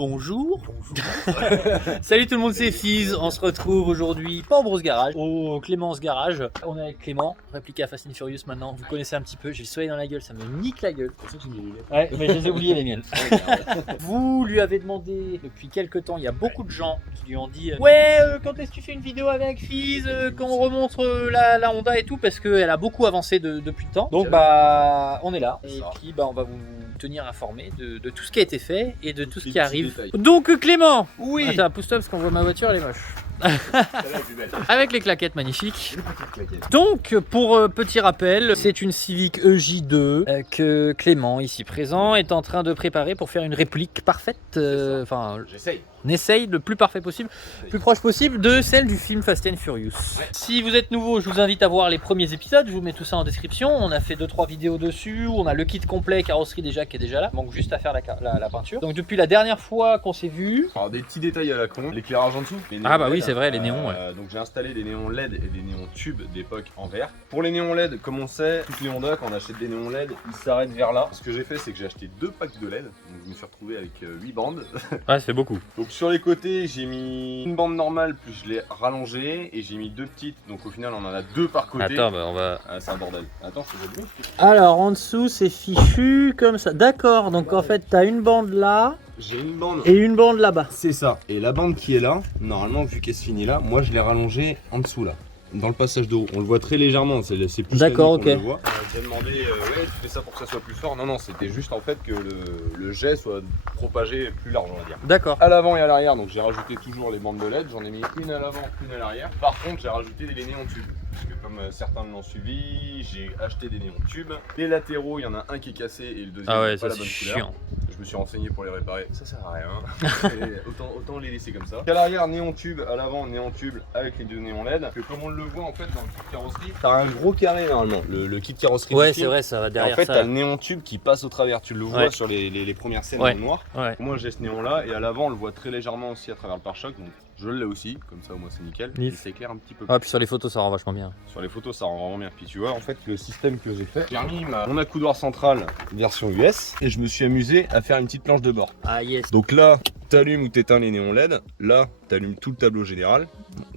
Bonjour. Salut tout le monde, c'est Fiz. On se retrouve aujourd'hui pas au Bros Garage, au Clémence Garage. On est avec Clément, répliqué à Fast and Furious maintenant. Vous connaissez un petit peu, j'ai le soleil dans la gueule, ça me nique la gueule. C'est pour ça que j'ai mis les lunettes. Ouais, mais je les ai oubliées les miennes. Vous lui avez demandé depuis quelques temps, il y a beaucoup de gens qui lui ont dit ouais, quand est-ce que tu fais une vidéo avec Fiz, quand on remontre la Honda et tout, parce qu'elle a beaucoup avancé depuis le temps. Donc bah on est là. Et puis bah on va vous tenir informé de tout ce qui a été fait et de tout ce qui arrive. Donc Clément, Oui. attends, pousse-toi parce qu'on voit ma voiture, elle est moche. Avec les claquettes magnifiques. Donc pour petit rappel, c'est une Civic EJ2 que Clément ici présent est en train de préparer pour faire une réplique parfaite. Enfin, j'essaye. on essaye le plus parfait possible, le plus proche possible de celle du film Fast and Furious. Ouais. Si vous êtes nouveau, je vous invite à voir les premiers épisodes, je vous mets tout ça en description. On a fait 2-3 vidéos dessus, on a le kit complet carrosserie déjà qui est déjà là, donc juste à faire la peinture. Donc depuis la dernière fois qu'on s'est vu... Alors des petits détails à la con, l'éclairage en dessous. Ah bah oui c'est vrai, les néons. Ouais. Donc j'ai installé des néons LED et des néons tubes d'époque en verre. Pour les néons LED, comme on sait, toutes les Honda quand on achète des néons LED, ils s'arrêtent vers là. Ce que j'ai fait c'est que j'ai acheté 2 packs de LED, donc je me suis retrouvé avec 8 bandes. Ouais c'est beaucoup. Donc sur les côtés j'ai mis une bande normale plus je l'ai rallongée et j'ai mis 2 petites, donc au final on en a 2 par côté. Attends bah on va... Ah, c'est un bordel. Attends je te vois. Alors en dessous c'est fichu comme ça, d'accord, donc en fait t'as une bande là. J'ai une bande et une bande là-bas. C'est ça. Et la bande qui est là, normalement vu qu'elle se finit là, moi je l'ai rallongée en dessous là. Dans le passage de roue, on le voit très légèrement, c'est plus d'accord, ok. On le voit. J'ai demandé, ouais, tu fais ça pour que ça soit plus fort. Non, non, c'était juste en fait que le jet soit propagé plus large, on va dire. D'accord. À l'avant et à l'arrière, donc j'ai rajouté toujours les bandes de LED. J'en ai mis une à l'avant, une à l'arrière. Par contre, j'ai rajouté des néons tubes. Parce que comme certains l'ont suivi, j'ai acheté des néons tubes. Les latéraux, il y en a un qui est cassé et le deuxième n'est pas la bonne couleur. Je me suis renseigné pour les réparer, ça sert à rien. autant les laisser comme ça. À l'arrière, néon tube, à l'avant, néon tube avec les 2 néons LED. Que comme on le voit en fait dans le kit carrosserie, t'as un gros carré normalement. Le kit carrosserie. Ouais, c'est vrai, ça va derrière. En fait, ça. t'as le néon tube qui passe au travers. Tu le vois sur les premières scènes en noir. Ouais. Moi, j'ai ce néon là et à l'avant, on le voit très légèrement aussi à travers le pare-choc. Donc je l'ai aussi, comme ça au moins c'est nickel. Il s'éclaire un petit peu. Ah, puis sur les photos, ça rend vachement bien. Sur les photos, ça rend vraiment bien. Puis tu vois, en fait, le système que j'ai fait, j'ai remis mon accoudoir central version US et je me suis amusé à faire une petite planche de bord. Ah yes. Donc là, t'allumes ou t'éteins les néons LED. Là, t'allumes tout le tableau général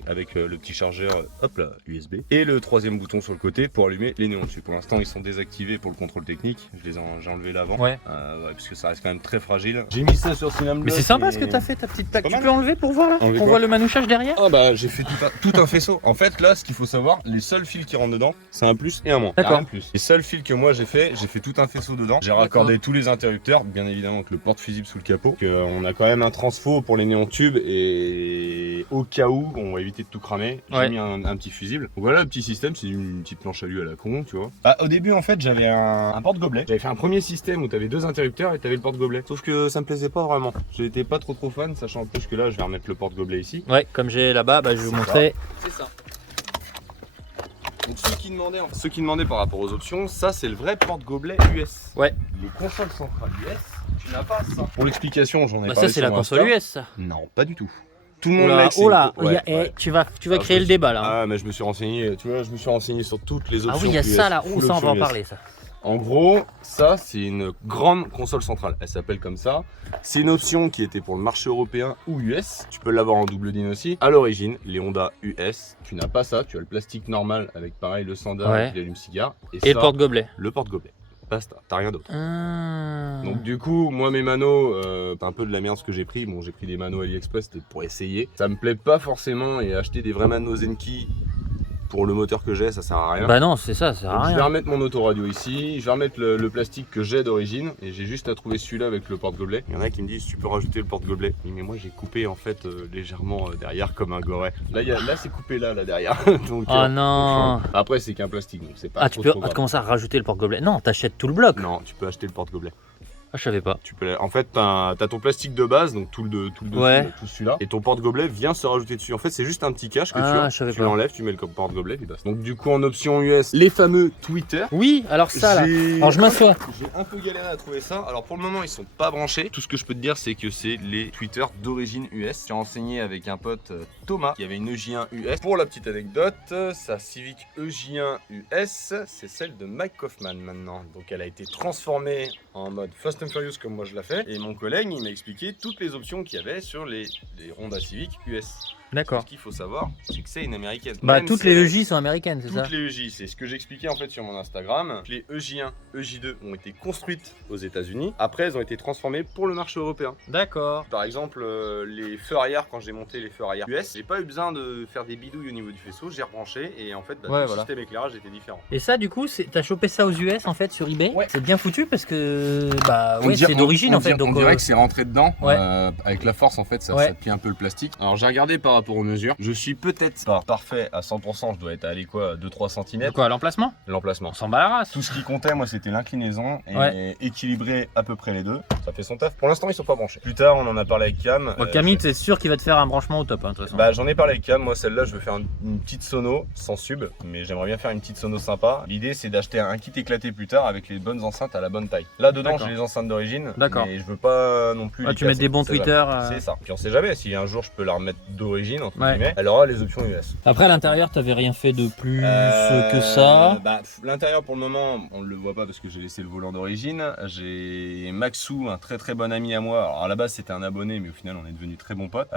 avec le petit chargeur, hop là, USB. Et le 3e bouton sur le côté pour allumer les néons dessus. Pour l'instant, ils sont désactivés pour le contrôle technique. J'ai enlevé l'avant. Ouais. Parce que ça reste quand même très fragile. J'ai mis ça sur Cinam. Mais c'est sympa ce que t'as fait, ta petite plaque. Tu peux enlever pour voir là? On voit le manouchage derrière. Ah bah j'ai fait tout un faisceau. En fait là, ce qu'il faut savoir, les seuls fils qui rentrent dedans, c'est un plus et un moins. D'accord. Les seuls fils que moi j'ai fait tout un faisceau dedans. J'ai raccordé tous les interrupteurs, bien évidemment avec le porte-fusible sous le capot. On a quand même un transfo pour les néons tubes et au cas où, on va éviter de tout cramer, j'ai mis un petit fusible. Donc voilà le petit système, c'est une petite planche à lui à la con, tu vois. Bah, au début en fait j'avais un porte-gobelet. J'avais fait un premier système où t'avais 2 interrupteurs et t'avais le porte-gobelet. Sauf que ça me plaisait pas vraiment. J'étais pas trop fan, sachant en plus que là je vais remettre le porte-gobelet ici. Ouais, comme j'ai là-bas, bah, je vais vous montrer. C'est ça. Donc ceux qui demandaient par rapport aux options, ça c'est le vrai porte-gobelet US. Ouais. Les consoles centrales US, tu n'as pas ça. Pour l'explication, j'en ai parlé. Ça c'est la console US ça. Non, pas du tout. Tout le monde l'a. Oh là, tu vas créer le débat là. Ah mais je me suis renseigné, tu vois, je me suis renseigné sur toutes les options. Ah oui, il y a ça là, ça on va en parler ça. En gros, ça c'est une grande console centrale, elle s'appelle comme ça. C'est une option qui était pour le marché européen ou US. Tu peux l'avoir en double DIN aussi. À l'origine, les Honda US, tu n'as pas ça. Tu as le plastique normal avec pareil le standard et l'allume-cigare. Et le porte-gobelet. Le porte-gobelet. Basta, t'as rien d'autre. Donc du coup, moi mes manos, c'est un peu de la merde ce que j'ai pris. Bon, j'ai pris des manos AliExpress pour essayer. Ça me plaît pas forcément et acheter des vrais manos Zenki pour le moteur que j'ai, ça sert à rien. Bah non, c'est ça, ça sert à rien. Je vais remettre mon autoradio ici, je vais remettre le plastique que j'ai d'origine et j'ai juste à trouver celui-là avec le porte-gobelet. Il y en a qui me disent tu peux rajouter le porte-gobelet. Mais moi j'ai coupé en fait légèrement derrière comme un goret. Là c'est coupé là derrière. Donc, oh non. Après c'est qu'un plastique donc c'est pas. Ah tu peux commencer à rajouter le porte-gobelet. Non, t'achètes tout le bloc. Non, tu peux acheter le porte-gobelet. Ah, je savais pas. En fait, t'as ton plastique de base, donc tout le dessus, tout celui-là, et ton porte-gobelet vient se rajouter dessus. En fait, c'est juste un petit cache que tu l'enlèves, tu mets le porte-gobelet, puis basta. Donc du coup, en option US, les fameux Twitter. Oui, alors ça là. Alors je m'assois. J'ai un peu galéré à trouver ça. Alors pour le moment, ils sont pas branchés. Tout ce que je peux te dire, c'est que c'est les Twitter d'origine US. J'ai renseigné avec un pote Thomas, qui avait une EJ1 US. Pour la petite anecdote, sa Civic EJ1 US, c'est celle de Mike Kaufman maintenant. Donc elle a été transformée en mode Fast and Furious comme moi je l'ai fait. Et mon collègue, il m'a expliqué toutes les options qu'il y avait sur les Honda Civic US. D'accord. Ce qu'il faut savoir, c'est que c'est une américaine. Bah, Même toutes si les elle- EJ sont américaines, c'est ça? Toutes les EJ, c'est ce que j'expliquais en fait sur mon Instagram. Les EJ1, EJ2 ont été construites aux États-Unis. Après, elles ont été transformées pour le marché européen. D'accord. Par exemple, les feux arrière, quand j'ai monté les feux arrière US, j'ai pas eu besoin de faire des bidouilles au niveau du faisceau. J'ai rebranché et en fait, tout le système éclairage était différent. Et ça, du coup, t'as chopé ça aux US en fait sur eBay? Ouais. C'est bien foutu parce que bah On ouais, dirait- c'est d'origine en fait. On Donc dirait que c'est rentré dedans. Ouais. Avec la force, en fait, ça plie un peu le plastique. Alors, j'ai regardé par rapport aux mesures. Je suis peut-être pas parfait à 100%. Je dois être allé quoi, 2-3 cm. quoi, l'emplacement? L'emplacement. On s'en bat la race. Tout ce qui comptait, moi, c'était l'inclinaison et équilibrer à peu près les deux. Ça fait son taf. Pour l'instant, ils sont pas branchés. Plus tard, on en a parlé avec Cam. Bon, Camille, c'est sûr qu'il va te faire un branchement au top, hein, de toute façon. Bah, j'en ai parlé avec Cam. Moi, celle-là, je veux faire une petite sono sans sub, mais j'aimerais bien faire une petite sono sympa. L'idée, c'est d'acheter un kit éclaté plus tard avec les bonnes enceintes à la bonne taille. Là, dedans, j'ai les enceintes d'origine. D'accord. Mais je veux pas non plus. Ah, tu mets des bons Twitter. C'est ça. Puis on sait jamais, si un jour je peux la remettre d'origine, entre guillemets, elle aura les options US. Après, à l'intérieur, t'avais rien fait de plus que ça. L'intérieur, pour le moment, on ne le voit pas parce que j'ai laissé le volant d'origine. J'ai Maxou, un très très bon ami à moi. Alors à la base, c'était un abonné, mais au final, on est devenu très bons potes.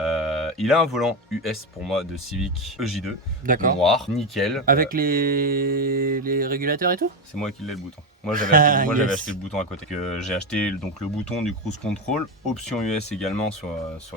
Il a un volant US pour moi de Civic EJ2. D'accord. Noir, nickel. Avec les régulateurs et tout? C'est moi qui l'ai le bouton. Moi j'avais acheté le bouton à côté. J'ai acheté donc le bouton du cruise control, option US également sur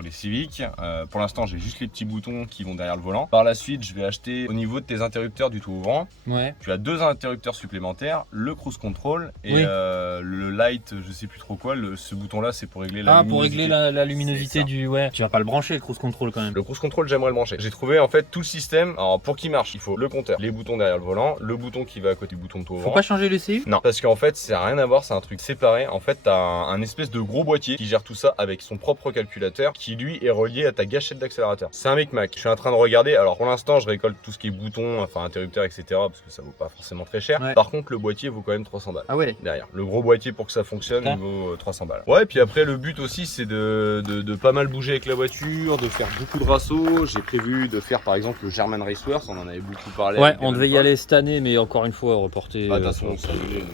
les Civic. Pour l'instant j'ai juste les petits boutons qui vont derrière le volant. Par la suite je vais acheter au niveau de tes interrupteurs du tout ouvrant. Ouais. Tu as 2 interrupteurs supplémentaires, le cruise control et le light, je sais plus trop quoi. Ce bouton là c'est pour régler la luminosité. Pour régler la luminosité du... Ouais. Tu vas pas le brancher le cruise control quand même. Le cruise control j'aimerais le brancher. J'ai trouvé en fait tout le système. Alors pour qu'il marche il faut le compteur, les boutons derrière le volant, le bouton qui va à côté du bouton de tout ouvrant. Faut pas changer le CU? Non, parce qu'en fait, ça n'a rien à voir, c'est un truc séparé. En fait, t'as un espèce de gros boîtier qui gère tout ça avec son propre calculateur qui lui est relié à ta gâchette d'accélérateur. C'est un micmac. Je suis en train de regarder. Alors pour l'instant, je récolte tout ce qui est boutons, enfin interrupteurs, etc. parce que ça vaut pas forcément très cher. Ouais. Par contre, le boîtier vaut quand même 300 balles. Ah ouais. Derrière. Le gros boîtier pour que ça fonctionne, il vaut 300 balles. Ouais, puis après, le but aussi, c'est de pas mal bouger avec la voiture, de faire beaucoup de rassos. J'ai prévu de faire par exemple le German Racewars, on en avait beaucoup parlé. Ouais, on devait y aller cette année, mais encore une fois, reporté. De toute façon, on s'est annulé, donc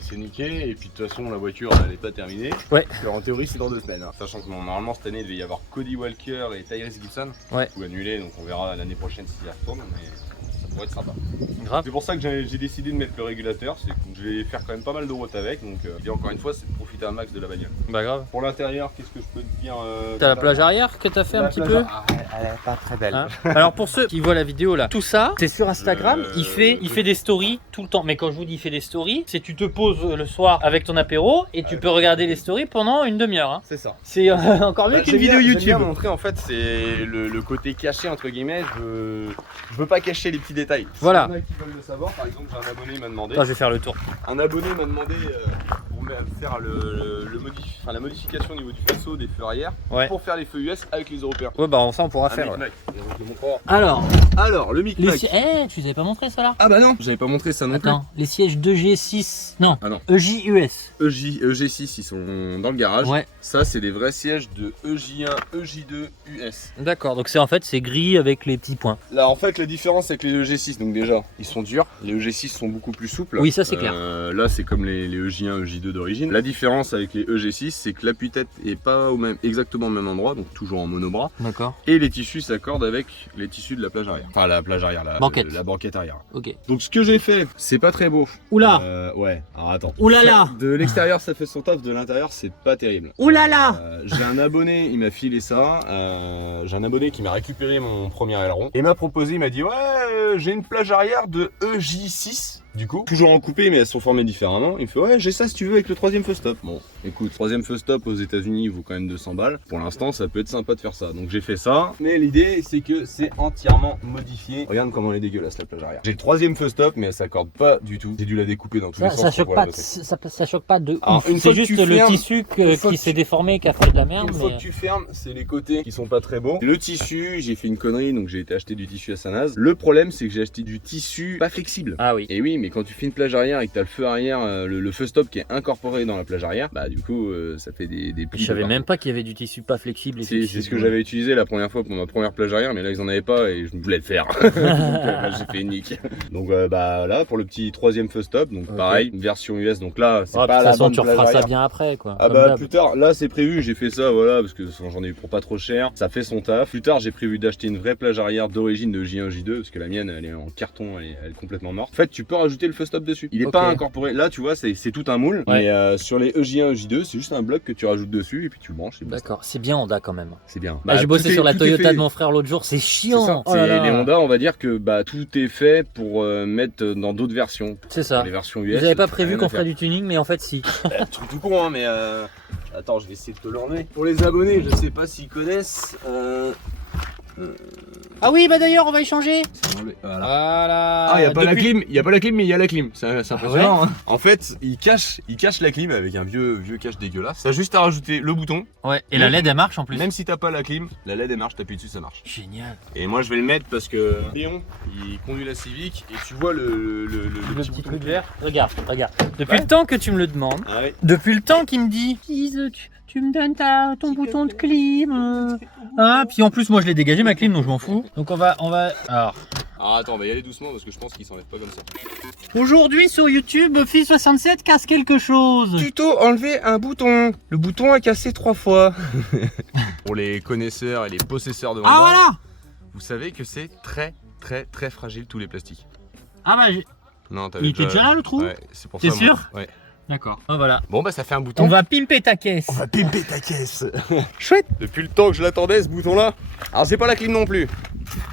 c'est niqué. Et puis de toute façon, la voiture, elle n'est pas terminée. Ouais. Parce qu'en théorie, c'est dans 2 semaines. Hein. Sachant que normalement, cette année, il devait y avoir Cody Walker et Tyrese Gibson. Ouais. Tout annulé, donc on verra l'année prochaine s'il y retourne. Mais ça pourrait être sympa. Grave. C'est pour ça que j'ai décidé de mettre le régulateur. C'est que je vais faire quand même pas mal de route avec. Donc, l'idée, encore une fois, c'est de profiter un max de la bagnole. Bah grave. Pour l'intérieur, qu'est-ce que je peux te dire T'as la plage arrière que t'as fait un petit peu? Elle est pas très belle. Hein? Alors pour ceux qui voient la vidéo là, tout ça c'est sur Instagram, il fait des stories tout le temps. Mais quand je vous dis il fait des stories, c'est tu te poses le soir avec ton apéro et tu peux regarder les stories pendant une demi-heure. Hein. C'est ça. C'est encore mieux qu'une vidéo YouTube. J'aime bien montrer en fait c'est le côté caché entre guillemets. Je veux pas cacher les petits détails. Voilà. Il y en a qui veulent le savoir. Par exemple, j'ai un abonné qui m'a demandé. Attends, je vais faire le tour. Un abonné m'a demandé pour faire la modification au niveau du faisceau des feux arrière pour faire les feux US avec les Européens. Ouais bah ça on pourra faire. Alors le micmac. Tu les avais pas montré ça là? Ah bah non, j'avais pas montré ça non plus. Attends, les sièges 2G6. Non. Ah non. EJ-US. EG6 ils sont dans le garage. Ouais. Ça c'est des vrais sièges de EJ1, EJ2, US. D'accord, donc c'est gris avec les petits points. Là en fait la différence avec les EG6, donc déjà ils sont durs, les EG6 sont beaucoup plus souples. Oui ça c'est clair. Là c'est comme les EJ1, EJ2 d'origine. La différence avec les EG6 c'est que l'appui-tête est pas exactement au même endroit, donc toujours en monobras. D'accord. Et les tissus s'accordent avec les tissus de la plage arrière. Enfin la plage arrière, la banquette arrière. Ok. Donc ce que j'ai fait, c'est pas très beau. Oula. Ouais, alors attends. Oulala. De l'extérieur ça fait son taf, de l'intérieur c'est pas terrible. Oulala. J'ai un abonné, il m'a filé ça. J'ai un abonné qui m'a récupéré mon premier aileron et m'a proposé, il m'a dit ouais j'ai une plage arrière de EJ6. Du coup, toujours en coupé, mais elles sont formées différemment. Il me fait ouais, j'ai ça si tu veux avec le 3ème feu stop. Bon, écoute, 3ème feu stop aux États-Unis il vaut quand même 200 balles. Pour l'instant, ça peut être sympa de faire ça. Donc j'ai fait ça. Mais l'idée, c'est que c'est entièrement modifié. Regarde comment elle est dégueulasse la plage arrière. J'ai le 3ème feu stop, mais elle s'accorde pas du tout. J'ai dû la découper dans tous les sens. Ça choque pas, ça choque pas de ouf. C'est juste le tissu qui s'est déformé, qui a fait de la merde. Une fois que tu fermes, c'est les côtés qui sont pas très beaux. Le tissu, j'ai fait une connerie, donc j'ai été acheter du tissu à Sanaz. Le problème, c'est que j'ai acheté du tissu pas flexible. Ah oui. Et oui, mais quand tu fais une plage arrière et que tu as le feu arrière, le feu stop qui est incorporé dans la plage arrière, bah du coup ça fait des plis. Je savais même pas qu'il y avait du tissu pas flexible. C'est ce que j'avais utilisé la première fois pour ma première plage arrière, mais là ils en avaient pas et je voulais le faire. Donc bah, j'ai fait une nique. Donc bah là pour le petit troisième feu stop, donc pareil, version US, donc là c'est pas de toute la façon bonne tu plage referas ça arrière. bien après quoi. Ah comme bah d'hab. plus tard, là c'est prévu, j'ai fait ça voilà parce que j'en ai eu pour pas trop cher, ça fait son taf. Plus tard j'ai prévu d'acheter une vraie plage arrière d'origine de J1 J2 parce que la mienne elle est en carton, elle est complètement morte. En fait tu peux rajouter le feu stop dessus, il est pas incorporé, là tu vois c'est tout un moule, mais sur les EJ1 EJ2 c'est juste un bloc que tu rajoutes dessus et puis tu le branches. D'accord, c'est bien Honda quand même. C'est bien. J'ai bossé sur la tout est Toyota fait. de mon frère l'autre jour, c'est chiant. C'est les Honda, on va dire que bah, tout est fait pour mettre dans d'autres versions. C'est ça. Les versions US. Vous avez pas prévu qu'on ferait du tuning, mais en fait si. Truc tout con, hein, mais attends, je vais essayer de te le remettre. Pour les abonnés, je sais pas s'ils connaissent. Ah oui, bah d'ailleurs, on va échanger. Voilà. Voilà. Ah, il y a pas la clim, mais il y a la clim. C'est impressionnant. ouais. Hein. En fait, il cache la clim avec un vieux cache dégueulasse. T'as juste à rajouter le bouton. Ouais, et la LED elle marche en plus. Même si t'as pas la clim, la LED elle marche, t'appuies dessus, ça marche. Génial. Et moi je vais le mettre parce que Léon, il conduit la Civic et tu vois le petit bouton truc vert. Regarde. Depuis le temps que tu me le demandes, Ah ouais. depuis le temps qu'il me dit, tu me donnes ton bouton de clim. Hein, puis en plus moi je l'ai dégagé ma clim donc je m'en fous. Donc on va. Alors. Attends, on va y aller doucement parce que je pense qu'il s'enlève pas comme ça. Aujourd'hui sur YouTube, Fils67 casse quelque chose. Tuto enlever un bouton. Le bouton a cassé 3 fois. Pour les connaisseurs et les possesseurs de Honda, voilà. vous savez que c'est très fragile tous les plastiques. Ah bah Non, t'as il était déjà là le trou. Ouais, c'est pour T'es ça. sûr? Ouais. D'accord. Ah, voilà. Bon bah ça fait un bouton. On va pimper ta caisse. On va pimper ta caisse. Chouette. Depuis le temps que je l'attendais ce bouton là. Alors c'est pas la clim non plus.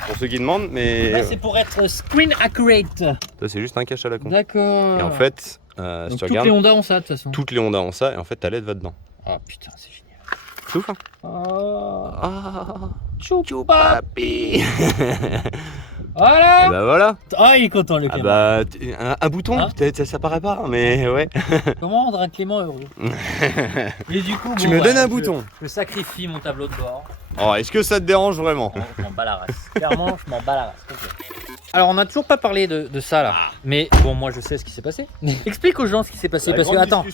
Pour ceux qui demandent, mais Là c'est pour être screen accurate. ça c'est juste un cache à la con. D'accord. Et en fait, si donc tu toutes regardes, les Honda ont ça de toute façon. toutes les Honda ont ça et en fait ta LED va dedans. Ah putain c'est génial. C'est ouf hein. Ah. Chou papi. Voilà. Bah voilà. Ah il est content le Ah Clément. bah un bouton, Hein peut-être ça paraît pas, mais ouais. Comment rendre un Clément heureux? Et du coup, Tu me donnes un bouton. Je sacrifie mon tableau de bord. Oh, est-ce que ça te dérange vraiment? Non, je m'en bats la race. Clairement, je m'en bats la race. Ok. Alors, on n'a toujours pas parlé de ça là. Mais bon, moi je sais ce qui s'est passé. Explique aux gens ce qui s'est passé. Parce que, attends,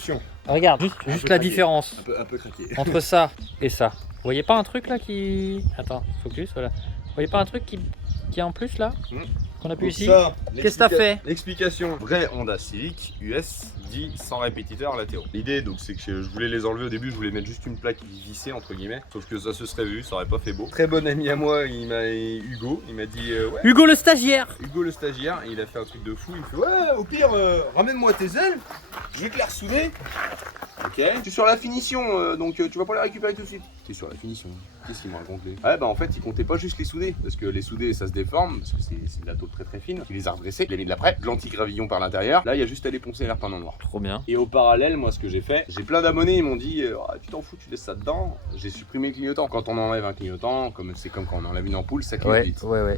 regarde, juste la différence Un peu craqué. entre ça et ça. Vous voyez pas un truc là qui. Attends, focus, voilà. Vous voyez pas un truc qui est en plus là? Qu'on a pu ici? Qu'est-ce que t'as fait? L'explication, vrai Honda Civic US dit sans répétiteur latéraux. L'idée donc c'est que je voulais les enlever au début, je voulais mettre juste une plaque vissée entre guillemets, sauf que ça se serait vu, ça aurait pas fait beau. Très bon ami à moi, Hugo, il m'a dit ouais. Hugo le stagiaire! Hugo le stagiaire, il a fait un truc de fou, il me fait ouais au pire ramène-moi tes ailes, je vais te les ressouder. Ok. Je suis sur la finition, donc tu vas pas les récupérer tout de suite. T'es sur la finition. Qu'est-ce qu'il m'a raconté? Ouais bah en fait il comptait pas juste les souder, parce que les souder ça se déforme, parce que c'est de la tôle très fine. Il les a redressés, il a mis de l'après, de l'anti-gravillon par l'intérieur. Là il y a juste à les poncer l'air peint en noir. Trop bien. Et au parallèle, moi ce que j'ai fait, j'ai plein d'abonnés, ils m'ont dit ah, tu t'en fous, tu laisses ça dedans. J'ai supprimé le clignotant. Quand on enlève un clignotant, comme c'est comme quand on enlève une ampoule, ça clignote vite. Ouais.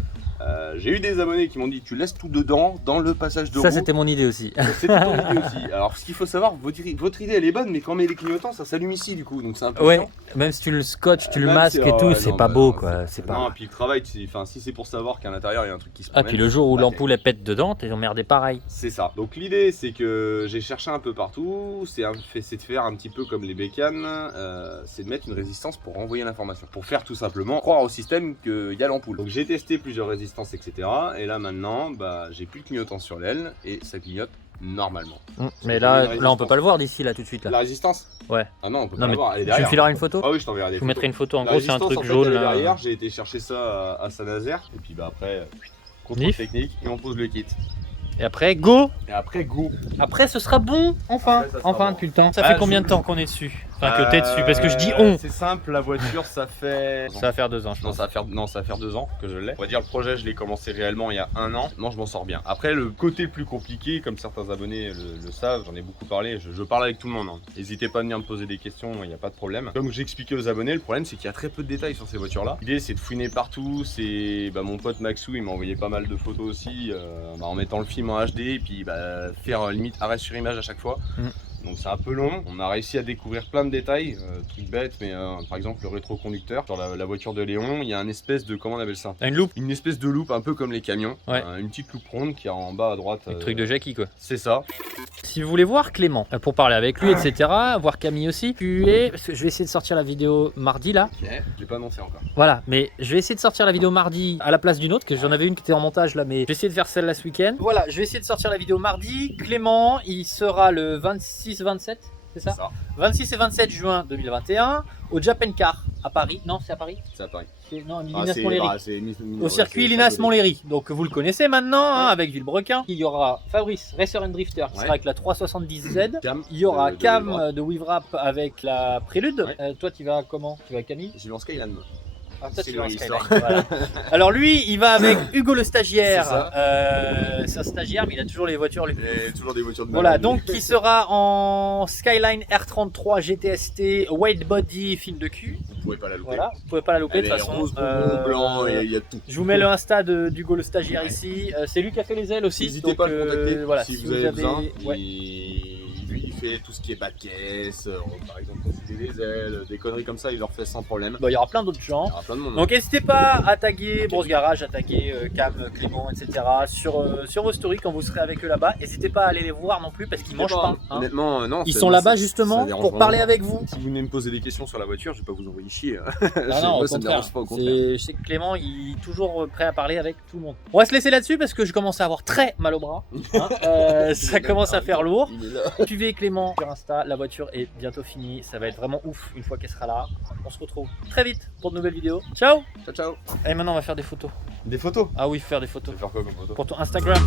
J'ai eu des abonnés qui m'ont dit tu laisses tout dedans dans le passage de roue. Ça c'était mon idée aussi. C'était ton idée aussi. Alors ce qu'il faut savoir, votre idée elle est bonne, mais quand on met les clignotants, ça s'allume ici du coup, donc c'est un peu Ouais, chiant. même si tu le scotches, tu le Même masques si- et tout, ouais, c'est non, pas bah, beau non, quoi. C'est Non, pas. puis le travail, enfin si c'est pour savoir qu'à l'intérieur il y a un truc qui se Ah, promène. puis le jour où bah, l'ampoule elle pète dedans, t'es emmerdé pareil. C'est ça. Donc l'idée c'est que j'ai cherché un peu partout, c'est de faire un petit peu comme les bécanes, c'est de mettre une résistance pour renvoyer l'information. Pour faire tout simplement croire au système qu'il y a l'ampoule. Donc j'ai testé plusieurs résistances etc. Et là maintenant, bah, j'ai plus de clignotant sur l'aile et ça clignote normalement. Mais que là, j'ai une là on peut pas le voir d'ici là tout de suite là. La résistance? Ouais. Ah non, on peut Non pas mais la voir, elle est tu me derrière. fileras une photo? Ah oui, je t'enverrai des Je vous mettrai une photo. En La gros, c'est un résistance, truc en fait, jaune elle est là. derrière, j'ai été chercher ça à Saint-Nazaire et puis bah après contrôle Nif. technique et on pose le kit. Et après, go! Et après go. Après, ce sera bon, enfin, Après, ça sera bon. depuis le temps. Ça Ah, fait combien de temps qu'on est dessus? Enfin, que t'es dessus, parce que je dis on. C'est simple, la voiture ça fait. Ça va faire 2 ans, je Non, pense. ça va faire 2 ans que je l'ai. On va dire le projet, je l'ai commencé réellement il y a 1 an. Non, je m'en sors bien. Après, le côté le plus compliqué, comme certains abonnés le savent, j'en ai beaucoup parlé. Je parle avec tout le monde. Hein. N'hésitez pas à venir me poser des questions, il n'y a pas de problème. Comme j'expliquais aux abonnés, le problème c'est qu'il y a très peu de détails sur ces voitures-là. L'idée c'est de fouiner partout. C'est mon pote Maxou, il m'a envoyé pas mal de photos aussi, en mettant le film en HD et puis faire limite arrêt sur image à chaque fois. donc c'est un peu long. On a réussi à découvrir plein de détails, trucs bêtes, mais par exemple le rétroconducteur sur la voiture de Léon, il y a un espèce de, comment on appelle ça? Une loupe. Une espèce de loupe un peu comme les camions, Ouais. Une petite loupe ronde qui est en bas à droite. Le truc de Jackie quoi. C'est ça. Si vous voulez voir Clément, pour parler avec lui, etc., voir Camille aussi, parce que je vais essayer de sortir la vidéo mardi là. Ok, je l'ai pas annoncé encore. Voilà, mais je vais essayer de sortir la vidéo mardi à la place d'une autre, que j'en avais une qui était en montage là, mais j'ai essayé de faire celle-là ce week-end. Voilà, je vais essayer de sortir la vidéo mardi. Clément, il sera le 26-27, c'est ça? 26 et 27 juin 2021 au Japan Car à Paris. Non, c'est à Paris? C'est à Paris. Non, Linas Montlhéry. Au circuit c'est Linas Montlhéry. Donc vous le connaissez maintenant, hein, avec Villebrequin. Il y aura Fabrice, Racer and Drifter, qui sera avec la 370Z. Cam, Il y aura de Cam Wave de Weavrap avec la Prélude. Ouais. Toi, tu vas comment? Tu vas avec Camille? J'y vais en Skyline. Ah, toi, C'est tu vas en longue Skyline, histoire. voilà. Alors lui, il va avec Hugo le stagiaire. C'est ça. C'est un stagiaire, mais il a toujours les voitures les plus. Et toujours des voitures de Voilà, malade. donc qui sera en Skyline R33 GTST White Body film de cul. Vous pouvez pas la louper. Voilà, vous pouvez pas la louper de Elle toute est façon. rose, bonbon, blanc, et il y a tout. Je vous mets le Insta d'Hugo le stagiaire ici. C'est lui qui a fait les ailes aussi. N'hésitez donc, pas à le contacter voilà, si vous avez besoin. Ouais. Lui, il fait tout ce qui est bas de caisse, par exemple, consulter les ailes, des conneries comme ça, il leur fait sans problème. Bon, il y aura plein d'autres Il gens. y aura plein de monde. Donc n'hésitez pas à taguer Brosse Garage, à taguer Cam, Clément, etc. sur vos stories quand vous serez avec eux là-bas. N'hésitez pas à aller les voir non plus parce qu'ils mangent pas. Hein. Honnêtement, non. Ils ça- sont là-bas ça- justement ça dérange pour parler vraiment avec vous. pas. Si vous venez me poser des questions sur la voiture, je vais pas vous envoyer chier. Ah non, au ça me contraire. dérange pas, au contraire. Je sais que Clément, il est toujours prêt à parler avec tout le monde. On va se laisser là-dessus parce que je commence à avoir très mal au bras. Hein. Ça commence à faire lourd. Il est là. Suivez Clément sur Insta, la voiture est bientôt finie. Ça va être vraiment ouf une fois qu'elle sera là. On se retrouve très vite pour de nouvelles vidéos. Ciao! Ciao, ciao. Et maintenant, on va faire des photos. Des photos. Ah oui, faire des Tu photos. veux faire quoi comme photo? Pour ton Instagram.